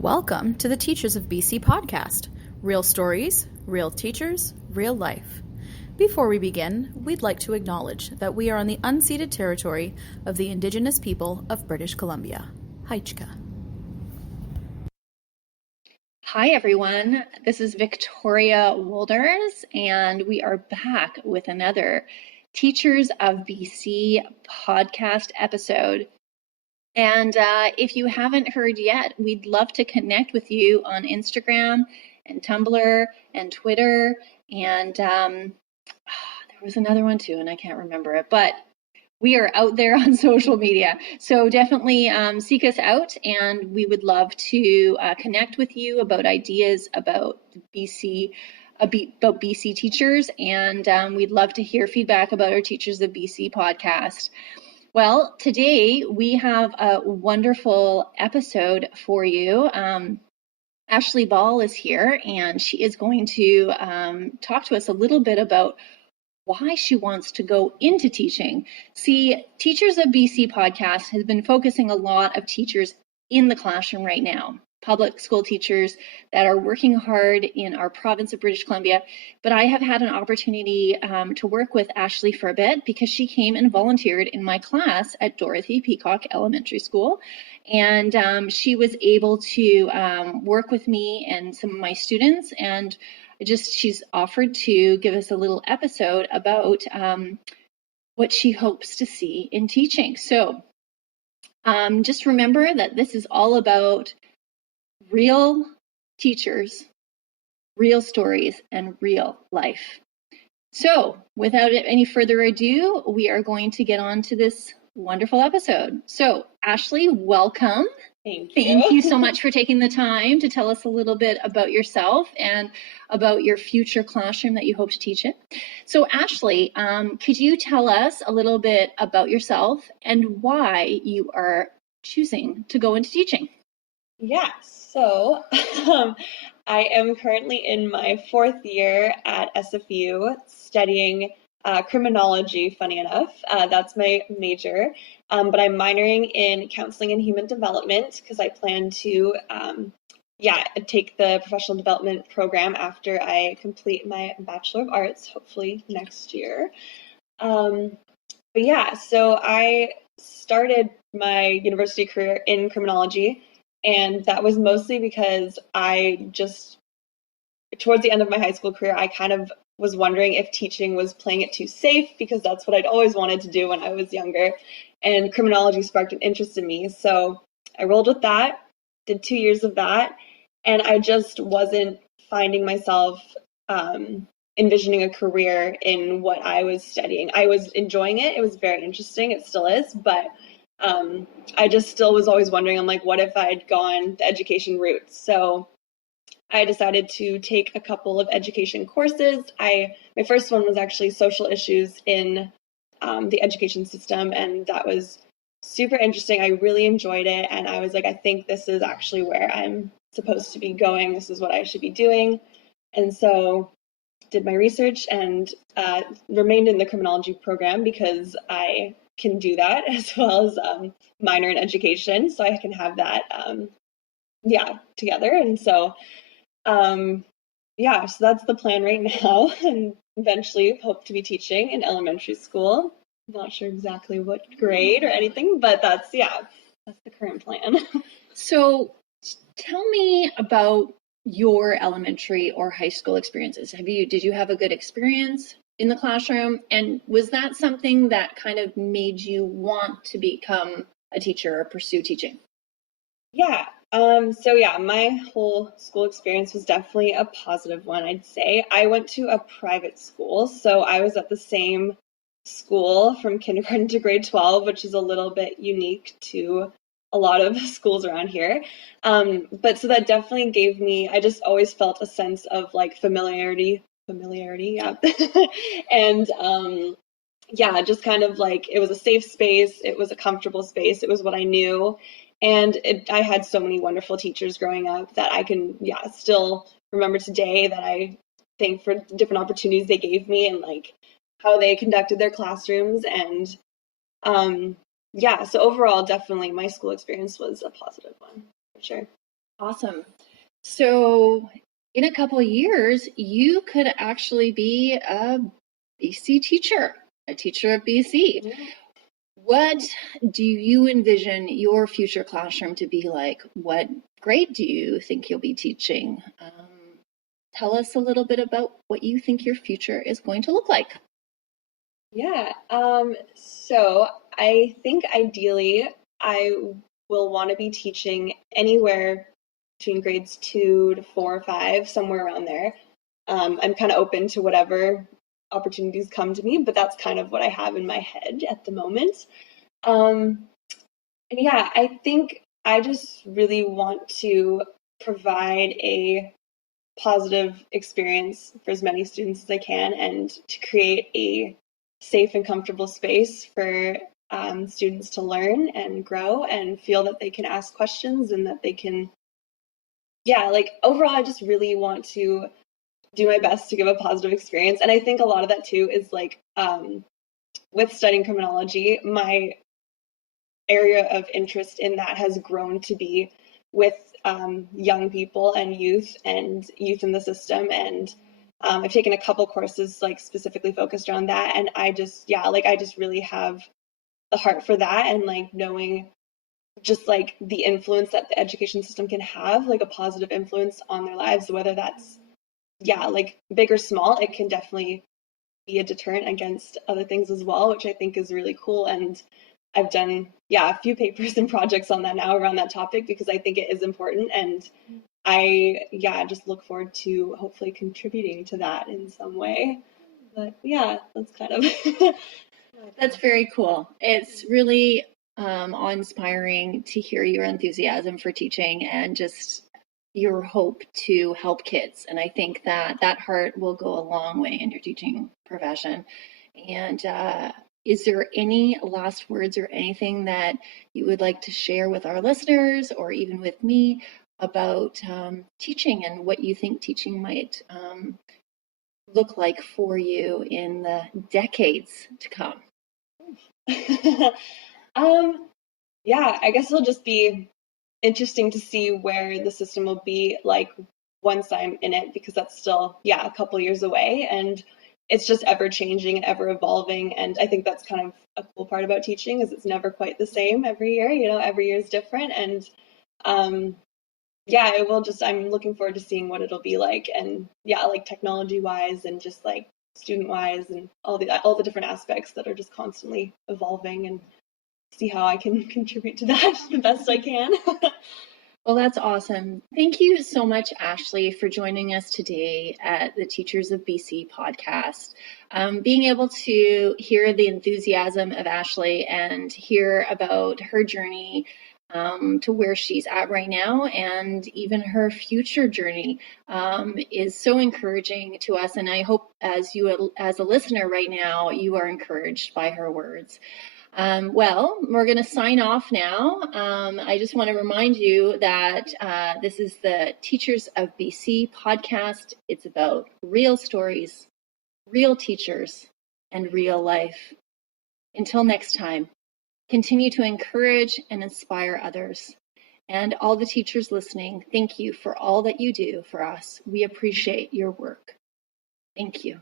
Welcome to the Teachers of B.C. podcast. Real stories, real teachers, real life. Before we begin, we'd like to acknowledge that we are on the unceded territory of the Indigenous people of British Columbia. Haichka. Hi everyone, this is Victoria Wolders, and we are back with another Teachers of BC podcast episode. And if you haven't heard yet, we'd love to connect with you on Instagram and Tumblr and Twitter, and there was another one too, and I can't remember it, but we are out there on social media. So definitely seek us out, and we would love to connect with you about ideas about BC, about BC teachers, and we'd love to hear feedback about our Teachers of BC podcast. Well, today we have a wonderful episode for you. Ashleigh Ball is here, and she is going to talk to us a little bit about why she wants to go into teaching. See, Teachers of BC podcast has been focusing a lot of teachers in the classroom right now, public school teachers that are working hard in our province of British Columbia. But I have had an opportunity to work with Ashleigh for a bit because she came and volunteered in my class at Dorothy Peacock Elementary School. And she was able to work with me and some of my students, and she's offered to give us a little episode about what she hopes to see in teaching. So just remember that this is all about real teachers, real stories, and real life. So without any further ado, we are going to get on to this wonderful episode. So Ashleigh, welcome. Thank you. Thank you so much for taking the time to tell us a little bit about yourself and about your future classroom that you hope to teach in. So Ashleigh, could you tell us a little bit about yourself and why you are choosing to go into teaching? Yeah, so I am currently in my fourth year at SFU studying criminology, funny enough. That's my major, but I'm minoring in counseling and human development because I plan to take the professional development program after I complete my Bachelor of Arts, hopefully next year. So I started my university career in criminology, and that was mostly because towards the end of my high school career, I kind of was wondering if teaching was playing it too safe, because that's what I'd always wanted to do when I was younger, and criminology sparked an interest in me. So I rolled with that, did 2 years of that, and I just wasn't finding myself envisioning a career in what I was studying. I was enjoying it. It was very interesting. It still is, but I just still was always wondering, I'm like, what if I'd gone the education route? So I decided to take a couple of education courses. My first one was actually social issues in the education system, and that was super interesting. I really enjoyed it, and I was like, I think this is actually where I'm supposed to be going. This is what I should be doing. And so did my research and remained in the criminology program because I can do that, as well as minor in education, so I can have that together. And so so that's the plan right now, and eventually hope to be teaching in elementary school. Not sure exactly what grade or anything, but that's the current plan. So tell me about your elementary or high school experiences. Did you have a good experience in the classroom, and was that something that kind of made you want to become a teacher or pursue teaching? My whole school experience was definitely a positive one, I'd say. I went to a private school, so I was at the same school from kindergarten to grade 12, which is a little bit unique to a lot of schools around here. But so that definitely gave me, I just always felt a sense of like familiarity, yeah. And just kind of like, it was a safe space, it was a comfortable space, it was what I knew. And I had so many wonderful teachers growing up that I can still remember today, that I thank for different opportunities they gave me and like how they conducted their classrooms. And so overall, definitely my school experience was a positive one, for sure. Awesome. So in a couple of years, you could actually be a BC teacher, a teacher of BC. Yeah. What do you envision your future classroom to be like? What grade do you think you'll be teaching? Tell us a little bit about what you think your future is going to look like. Yeah, so I think ideally I will want to be teaching anywhere between grades 2 to 4 or 5, somewhere around there. I'm kind of open to whatever opportunities come to me, but that's kind of what I have in my head at the moment. And yeah, I think I just really want to provide a positive experience for as many students as I can, and to create a safe and comfortable space for students to learn and grow and feel that they can ask questions and that they can, overall, I just really want to do my best to give a positive experience. And I think a lot of that too is with studying criminology, my area of interest in that has grown to be with young people and youth in the system. And I've taken a couple courses specifically focused around that. And I just really have the heart for that, and knowing just the influence that the education system can have, a positive influence on their lives, whether that's big or small. It can definitely be a deterrent against other things as well, which I think is really cool. And I've done, a few papers and projects on that now around that topic, because I think it is important. And I just look forward to hopefully contributing to that in some way. But yeah, that's kind of. That's very cool. It's really awe-inspiring to hear your enthusiasm for teaching and just your hope to help kids. And I think that heart will go a long way in your teaching profession. And is there any last words or anything that you would like to share with our listeners, or even with me, about teaching and what you think teaching might look like for you in the decades to come? I guess it'll just be interesting to see where the system will be once I'm in it, because that's still a couple years away, and it's just ever changing and ever evolving. And I think that's kind of a cool part about teaching, is it's never quite the same every year. Every year is different. And it will just, I'm looking forward to seeing what it'll be like, and technology wise, and just student wise, and all the different aspects that are just constantly evolving, and see how I can contribute to that the best I can. Well, that's awesome. Thank you so much, Ashleigh, for joining us today at the Teachers of BC podcast. Being able to hear the enthusiasm of Ashleigh and hear about her journey to where she's at right now, and even her future journey, is so encouraging to us. And I hope as a listener right now, you are encouraged by her words. Well, we're going to sign off now. I just want to remind you that this is the Teachers of BC podcast. It's about real stories, real teachers, and real life. Until next time, continue to encourage and inspire others. And all the teachers listening, thank you for all that you do for us. We appreciate your work. Thank you.